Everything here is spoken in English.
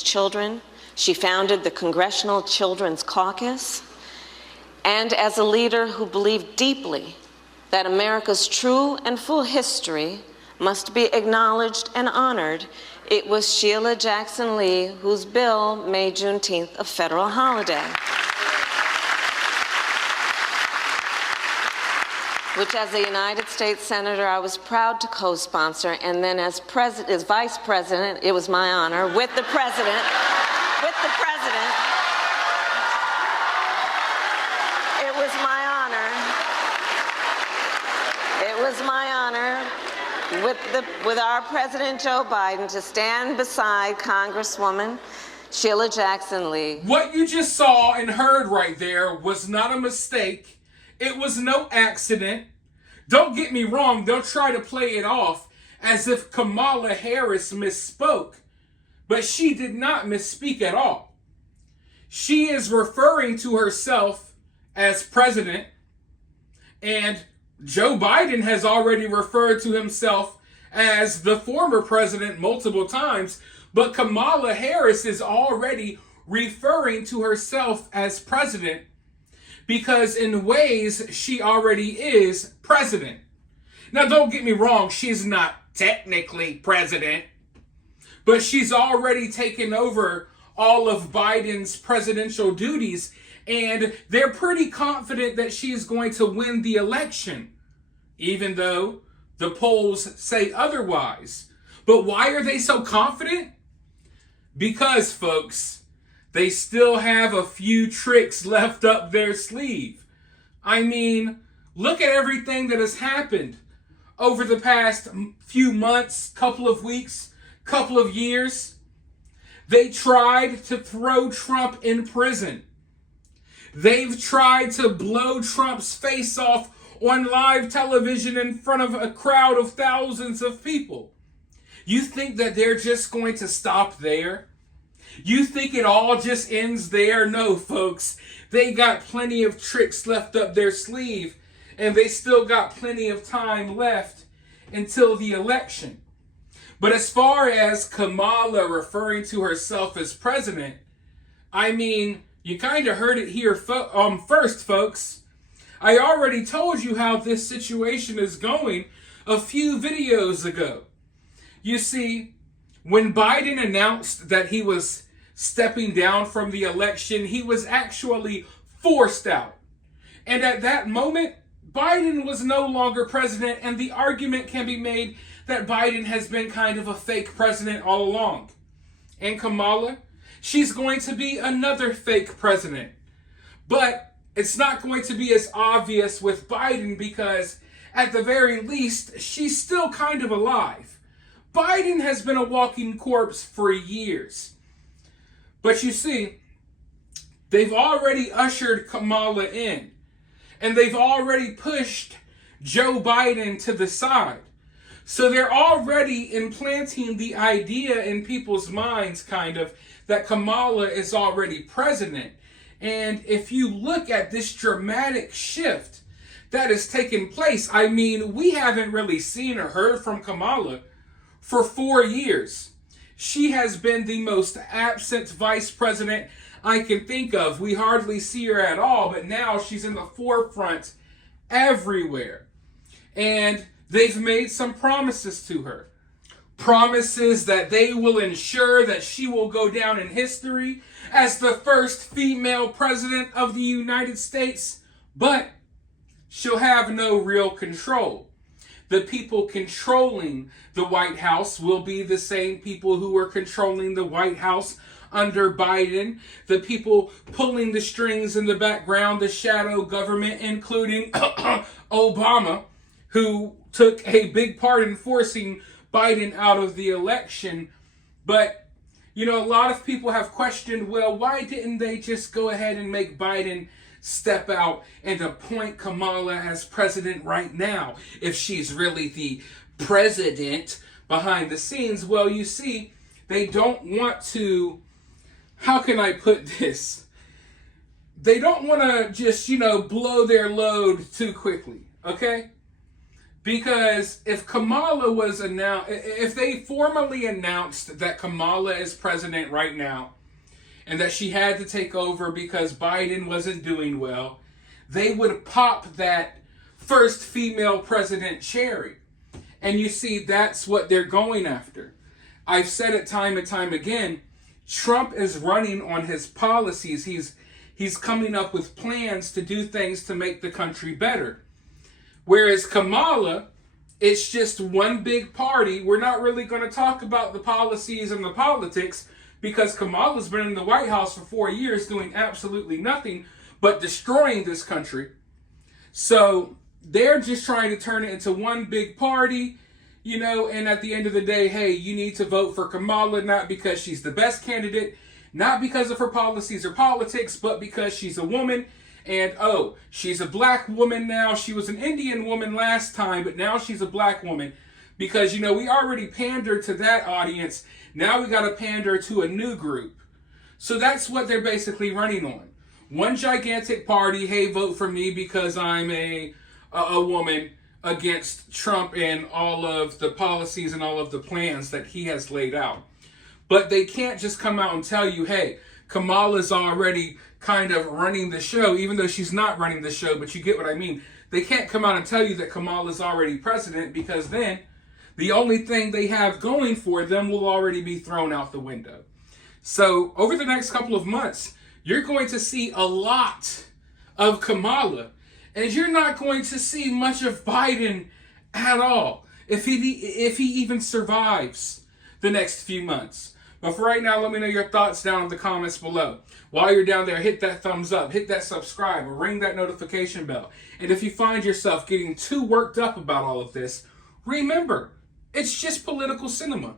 children. She founded the Congressional Children's Caucus. And as a leader who believed deeply that America's true and full history must be acknowledged and honored, it was Sheila Jackson Lee whose bill made Juneteenth a federal holiday, which as a United States Senator I was proud to co-sponsor, and then as Vice President, it was my honor, with the President, with our President Joe Biden to stand beside Congresswoman Sheila Jackson Lee. What you just saw and heard right there was not a mistake. It was no accident. Don't get me wrong, they'll try to play it off as if Kamala Harris misspoke, but she did not misspeak at all. She is referring to herself as president, and Joe Biden has already referred to himself as the former president multiple times, but Kamala Harris is already referring to herself as president because in ways she already is president. Now don't get me wrong, she's not technically president, but she's already taken over all of Biden's presidential duties, and they're pretty confident that she's going to win the election, even though the polls say otherwise. But why are they so confident? Because, folks, they still have a few tricks left up their sleeve. I mean, look at everything that has happened over the past few months, couple of weeks, couple of years. They tried to throw Trump in prison. They've tried to blow Trump's face off on live television in front of a crowd of thousands of people. You think that they're just going to stop there? You think it all just ends there? No, folks. They got plenty of tricks left up their sleeve, and they still got plenty of time left until the election. But as far as Kamala referring to herself as president, I mean, you kind of heard it here first, folks. I already told you how this situation is going a few videos ago. You see, when Biden announced that he was stepping down from the election, he was actually forced out. And at that moment, Biden was no longer president, and the argument can be made that Biden has been kind of a fake president all along. And Kamala, she's going to be another fake president. But it's not going to be as obvious with Biden because, at the very least, she's still kind of alive. Biden has been a walking corpse for years. But you see, they've already ushered Kamala in, and they've already pushed Joe Biden to the side. So they're already implanting the idea in people's minds, kind of, that Kamala is already president. And if you look at this dramatic shift that has taken place, I mean, we haven't really seen or heard from Kamala for 4 years. She has been the most absent vice president I can think of. We hardly see her at all, but now she's in the forefront everywhere. And they've made some promises to her. Promises that they will ensure that she will go down in history as the first female president of the United States, but she'll have no real control. The people controlling the White House will be the same people who were controlling the White House under Biden. The people pulling the strings in the background, the shadow government, including Obama, who took a big part in forcing Biden out of the election. But, you know, a lot of people have questioned, well, why didn't they just go ahead and make Biden step out and appoint Kamala as president right now if she's really the president behind the scenes? Well, you see, they don't want to, how can I put this? They don't want to just, blow their load too quickly, okay? Because if Kamala was announced, if they formally announced that Kamala is president right now and that she had to take over because Biden wasn't doing well, they would pop that first female president cherry. And you see, that's what they're going after. I've said it time and time again. Trump is running on his policies. He's coming up with plans to do things to make the country better. Whereas Kamala, it's just one big party. We're not really going to talk about the policies and the politics because Kamala's been in the White House for 4 years doing absolutely nothing but destroying this country. So they're just trying to turn it into one big party, and at the end of the day, hey, you need to vote for Kamala, not because she's the best candidate, not because of her policies or politics, but because she's a woman. And, she's a black woman now. She was an Indian woman last time, but now she's a black woman. Because, we already pandered to that audience. Now we got to pander to a new group. So that's what they're basically running on. One gigantic party, hey, vote for me because I'm a woman, against Trump and all of the policies and all of the plans that he has laid out. But they can't just come out and tell you, hey, Kamala's already kind of running the show, even though she's not running the show, but you get what I mean. They can't come out and tell you that Kamala's already president because then the only thing they have going for them will already be thrown out the window. So over the next couple of months, you're going to see a lot of Kamala, and you're not going to see much of Biden at all if he even survives the next few months. But for right now, let me know your thoughts down in the comments below. While you're down there, hit that thumbs up, hit that subscribe, or ring that notification bell. And if you find yourself getting too worked up about all of this, remember, it's just political cinema.